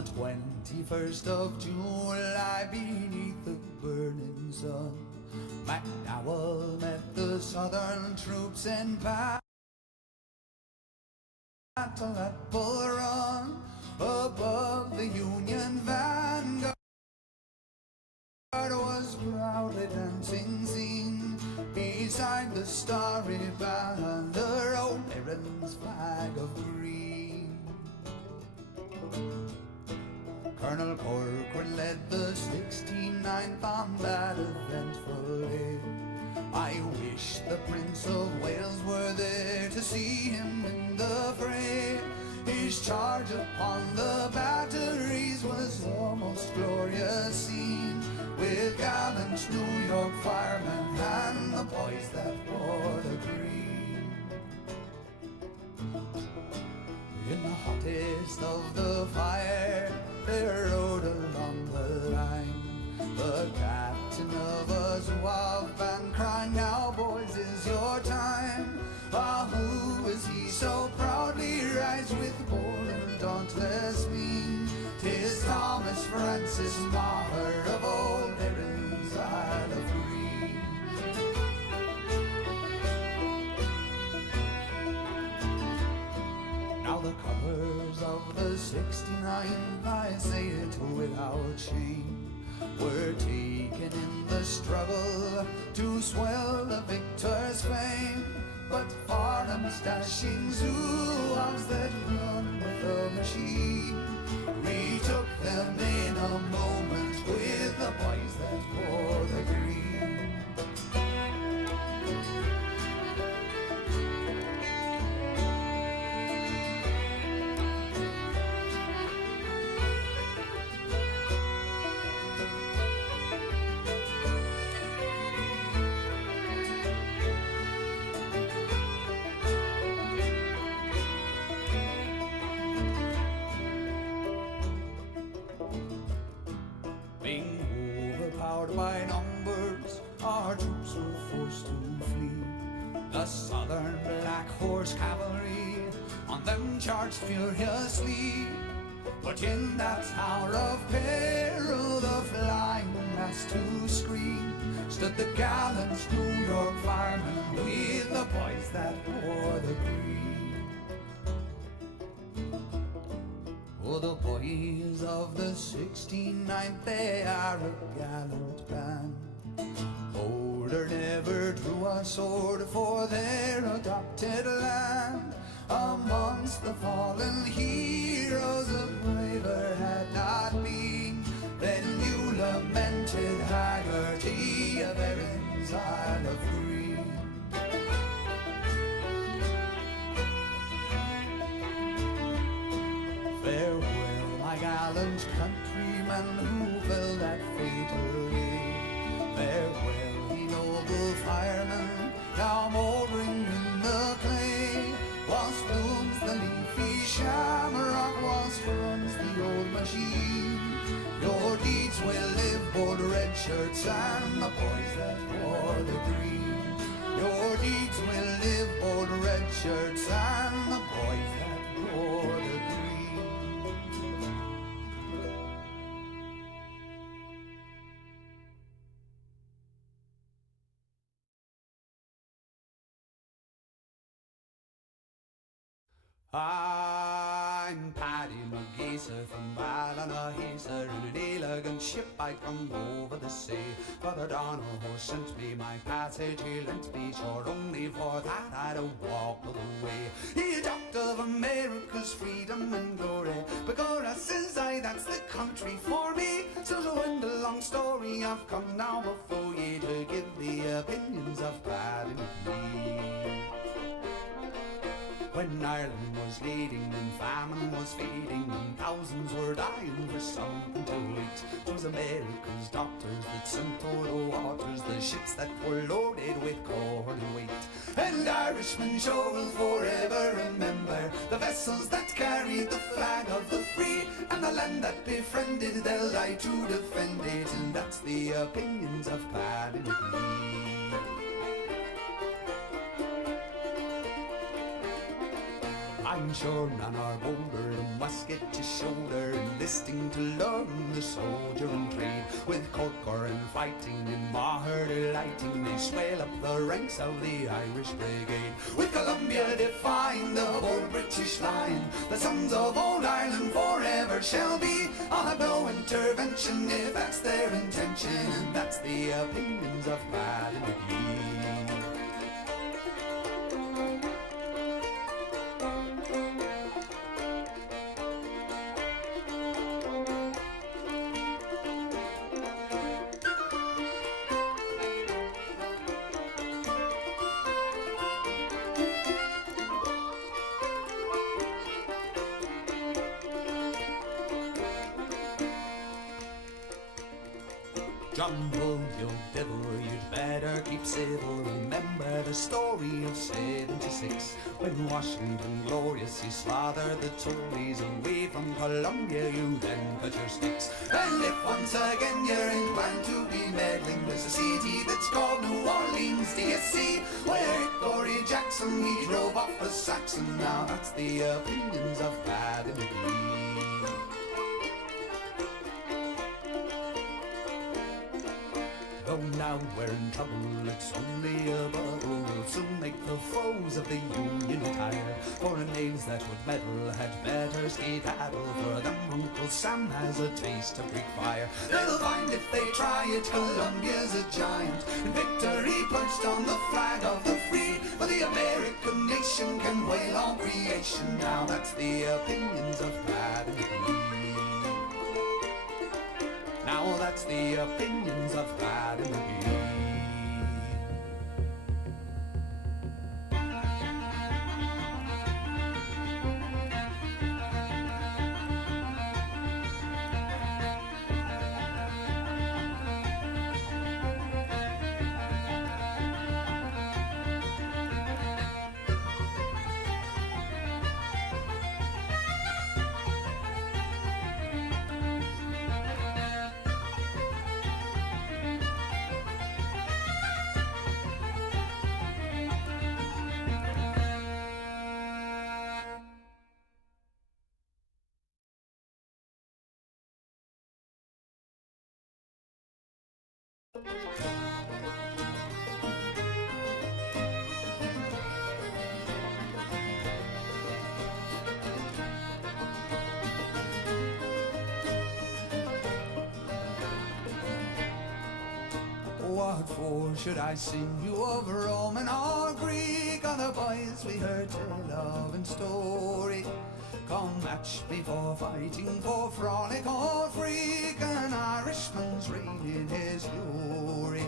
the 21st of July, beneath the burning sun, MacDowell met the Southern troops in battle at Bull Run. Above the Union vanguard was proudly dancing seen beside the starry banner, old Erin's flag of green. Colonel Corcoran led the 69th on that eventful day. I wish the Prince of Wales were there to see him in the fray. His charge upon the batteries was the most glorious scene, with gallant New York firemen and the boys that wore the green. In the hottest of the fire, they rode along the line, the captain of a Zouave band crying, "Now boys, is your time." Ah, who is he so proudly rides with bold and dauntless mien? 'Tis Thomas Francis Maher of old Erin's Isle of Green. Now the colors of the 69th, I say it without shame, were taken in the struggle to swell the victor's fame. But Farnham's dashing Zouaves that run with the machine retook them in a moment with the boys that wore the green. By numbers, our troops were forced to flee. The Southern Black Horse Cavalry on them charged furiously. But in that hour of peril, the flying mass to screen, stood the gallant New York firemen with the boys that wore the green. Oh, the boys of the 69th, they are a gallant band. Older never drew a sword for their adopted land. Amongst the fallen heroes, a braver had not been than you lamented Haggerty of Erin's Isle of Green. Farewell, my gallant countrymen who fell that fatal day. Farewell, ye noble firemen, now mouldering in the clay. Whilst blooms the leafy shamrock, whilst runs the old machine, your deeds will live, bold red shirts and the boys that wore the green. Your deeds will live, bold red shirts and the boys that wore the green. I'm Paddy McGeeser from Ballinaheaser. In an elegant ship I come over the sea. Father Donohoe sent me my passage, he lent me shore, only for that I'd a walk of the way. He talked of America's freedom and glory, Begorra, says I, that's the country for me. So to end a long story, I've come now before ye to give the opinions of Paddy McGee. When Ireland was leading and famine was feeding and thousands were dying for something to eat, 'twas America's doctors that sent o'er the waters the ships that were loaded with corn and wheat. And Irishmen sure will forever remember the vessels that carried the flag of the free, and the land that befriended they'll die to defend it, and that's the opinions of Paddy McGee. fine shore on our boulder, and musket to shoulder, enlisting to learn the soldier and trade. With corker and fighting and Maher lighting, they swell up the ranks of the Irish Brigade. With Columbia defying the whole British line, the sons of old Ireland forever shall be. I'll have no intervention if that's their intention, and that's the opinions of Paddy McGee. John Bull, you devil, you'd better keep civil. Remember the story of '76, when Washington glorious, he slaughtered the Tories. Away from Columbia, you then cut your sticks. And if once again you're inclined to be meddling, there's a city that's called New Orleans, do you see? Where Tory Jackson, he drove off a Saxon. Now that's the opinions of Paddy McGee. Though now we're in trouble, it's only a bubble. We'll soon make the foes of the Union retire. Foreign knaves that would meddle had better skedaddle, for them Uncle Sam has a taste of Greek fire. They'll find if they try it, Columbia's a giant, and victory perched on the flag of the free. For the American nation can wail on creation. Now that's the opinions of Paddy McGee. Now that's the opinions of Paddy McGee. What for should I sing you of Roman or Greek? Other boys we heard tell of in story. Come match me for fighting, for frolic or freak, an Irishman's reign in his glory.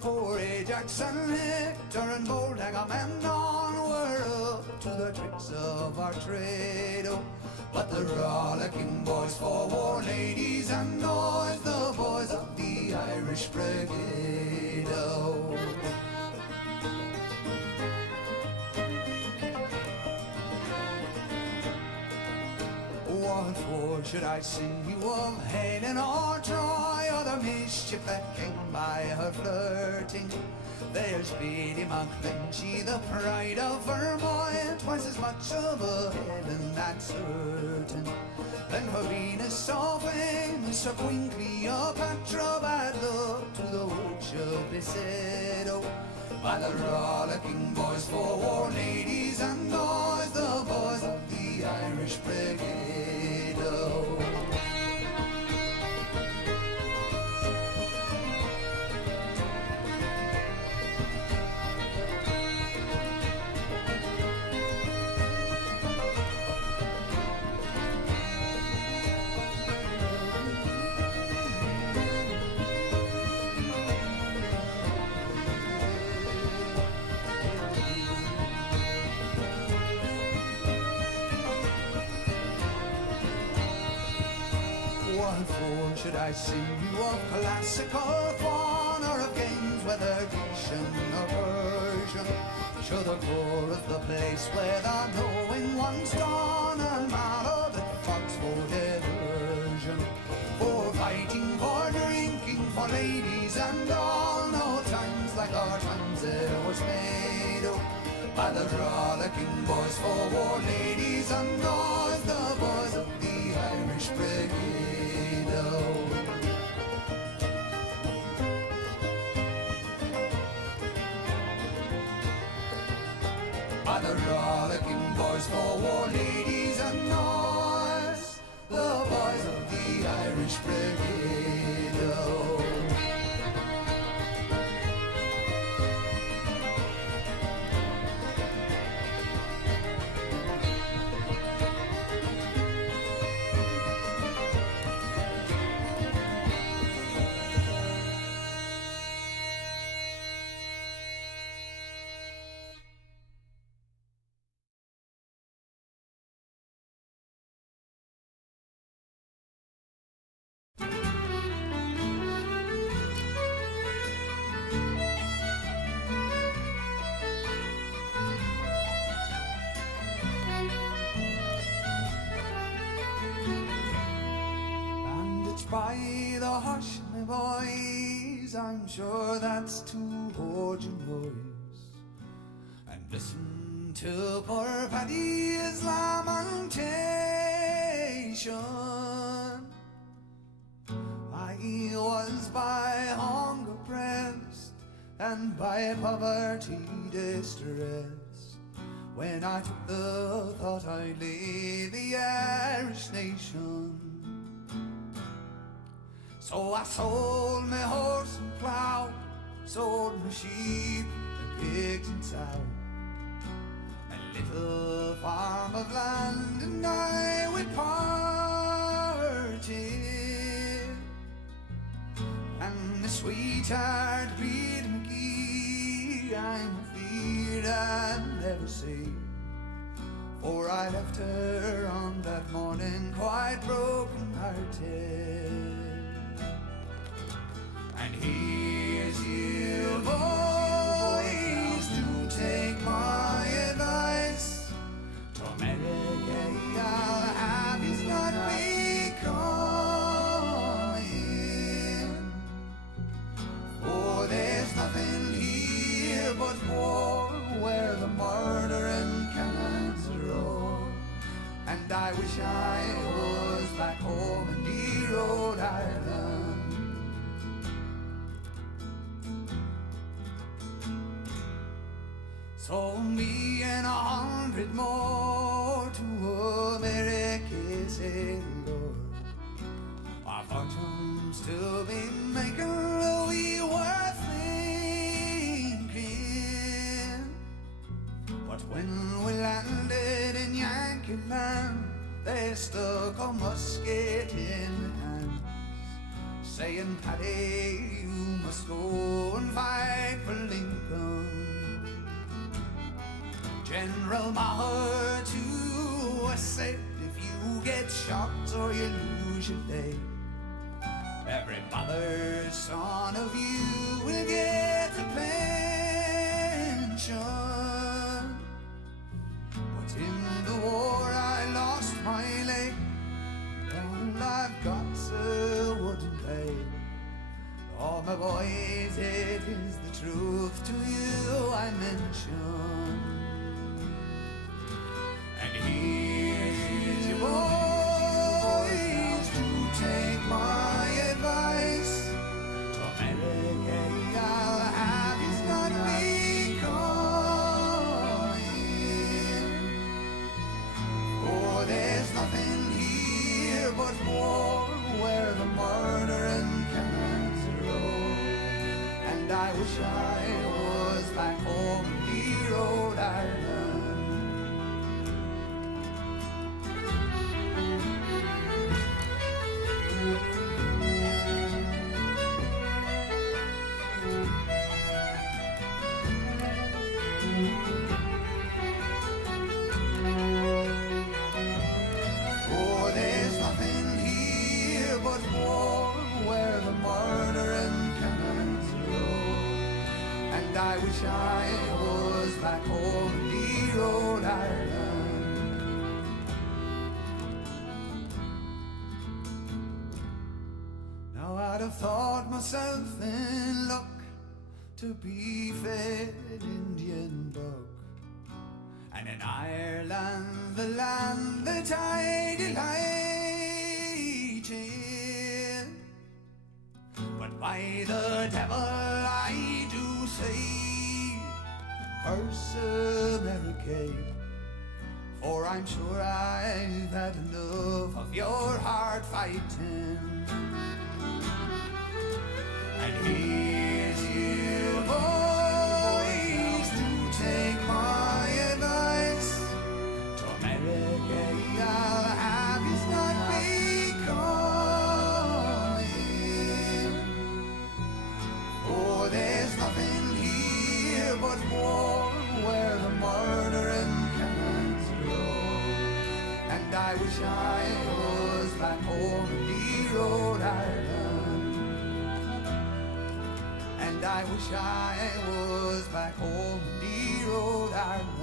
For Ajax and Hector and bold Agamemnon were up to the tricks of our trade. Oh, but the rollicking boys for war, ladies and noise, the boys of the Irish Brigade. Oh. What for should I sing you of Helen or Troy, or the mischief that came by her flirting? There's Biddy McClinchy, the pride of Vermont, twice as much of a Helen, that's certain. Then her Venus of famous, her Queen Cleopatra, bad luck to the witch of Bicedo. By the rollicking boys for war, ladies and boys, the boys of the Irish Brigade. Oh. What for should I sing you of classical fun, or of games whether Grecian or Persian? Should the chorus the place where the knowing one's done, and mallow that fox for diversion? For fighting, for drinking, for ladies and all, no times like our times there was made. Oh, By the rollicking boys for war, ladies and noise, the boys of the Irish Brigade. Oh. By the rollicking boys for war, ladies and noise, the boys of the Irish Brigade. Oh. By the hush, my boys, I'm sure that's to hold your noise and listen to poor Paddy's lamentation. I was by hunger pressed and by poverty distressed when I took the thought I'd leave the Irish nation. So I sold my horse and plough, sold my sheep, my pigs and sow, my little farm of land, and I we parted. And the sweetheart Reed McGee, I'm afeard I'd never see, for I left her on that morning quite broken hearted. And here's you boys, do take my advice. To America I'll have is not becoming, for there's nothing here but war, where the murdering cannons roar. And I wish I was back home in dear Rhode Island. So me and 100 more to America sailed o'er, our fortunes to be making, we were thinking. But when we landed in Yankee land, they stuck a musket in hands, saying, Paddy, you must go and fight for Lincoln. General Maher to us said, if you get shot or you lose your leg, every mother's son of you will get a pension. But in the war I lost my leg, all I've got's a wooden leg. Oh my boys, it is the truth to you I mention. And here's your boys, to take my advice. To America I'll have is not becoming, for there's nothing here but war, where the murdering cannons roll. And I wish I was back home in dear Rhode Island. Oh, there's nothing here but war, where the murdering cannons roll. And I wish I was back home in dear Rhode Island. Now I'd have thought myself in luck to be fed Indian buck, And in Ireland, the land that I delight in, but by the devil I do say, curse America, for I'm sure I've had enough of your hard fighting. And here's you boys to take my advice. To America I'll have you not be coming. For there's nothing here but war, where the murdering cannons grow. And I wish I was back home in the Rhode Island. And I wish I was back home in the Rhode Island.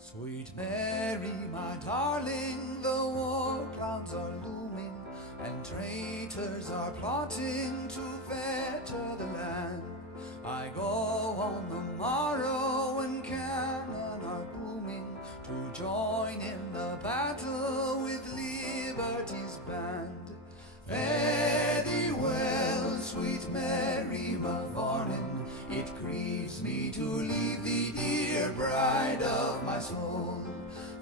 Sweet Mary, my darling, the war clouds are looming, and traitors are plotting to fetter the land. I go on the morrow when cannon are booming, to join in the battle with liberty's band. Fare thee well, sweet Mary Mavourneen, it grieves me to leave thee, dear bride of my soul.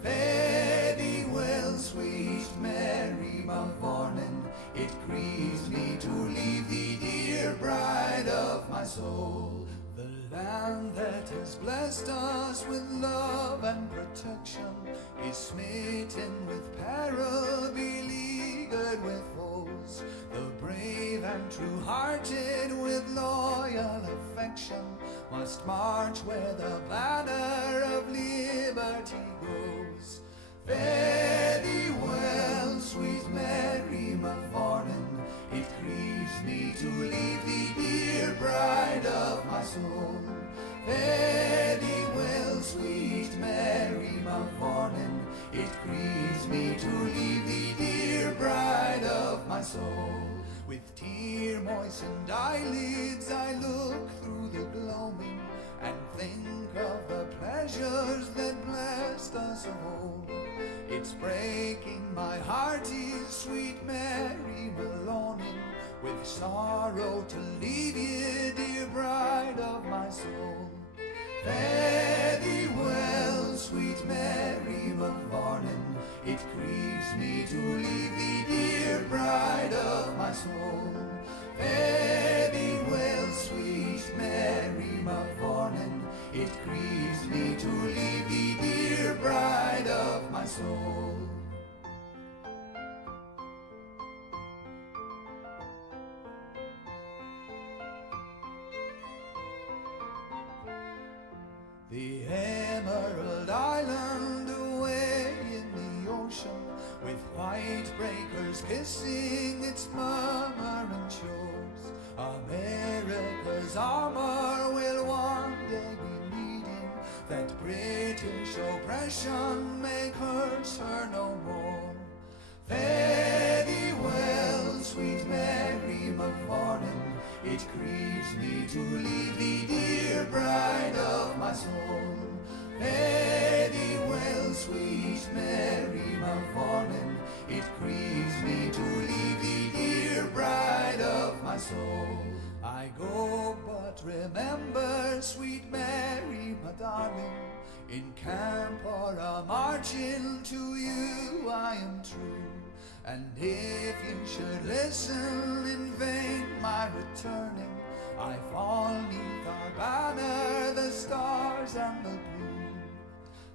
Fare thee well, sweet Mary Mavourneen, it grieves me to leave thee, dear bride of my soul. The land that has blessed us with love and protection is smitten with peril, beleaguered with foes. The brave and true-hearted with loyal affection must march where the banner of liberty goes. Fare thee well, sweet Mary Mavourneen, it grieves me to leave thee, dear bride of my soul. Fare thee well, sweet Mary Mavourneen, it grieves me to leave thee, dear bride of my soul. With tear-moistened eyelids I look through the gloaming, and think of the pleasures that blessed us of old. It's breaking my heart is, sweet Mary Maloning, with sorrow to leave ye, dear bride of my soul. Fare thee well, sweet Mary Mavourneen, it grieves me to leave thee, dear bride of my soul. Fare thee well, sweet Mary Mavourneen, it grieves me to leave thee, dear bride of my soul. The Emerald Island away in the ocean, with white breakers kissing its murmuring shores. America's armor will one day be needing, that British oppression may curse her no more. Fare thee well, sweet Mary Mavourneen, it grieves me to leave thee, dear bride of my soul. Fare thee well, sweet Mary Mavourneen, it grieves me to leave thee, dear bride of my soul. I go, but remember, sweet Mary, my darling, in camp or a marching to you I am true. And if you should listen in vain my returning, I fall neath our banner, the stars and the blue.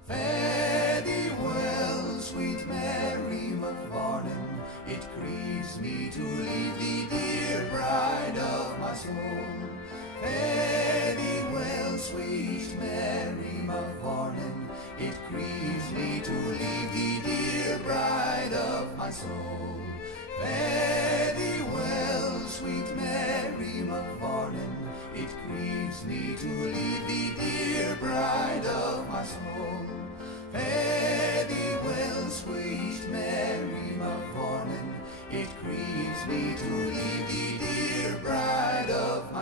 Fare thee well, sweet Mary Mavourneen, it grieves me to leave thee, dear bride of my soul. Fare thee well, sweet Mary Mavourneen, it grieves me to leave thee, dear bride of my soul. Fare thee well, sweet Mary McFarlane, it grieves me to leave thee, dear bride of my soul.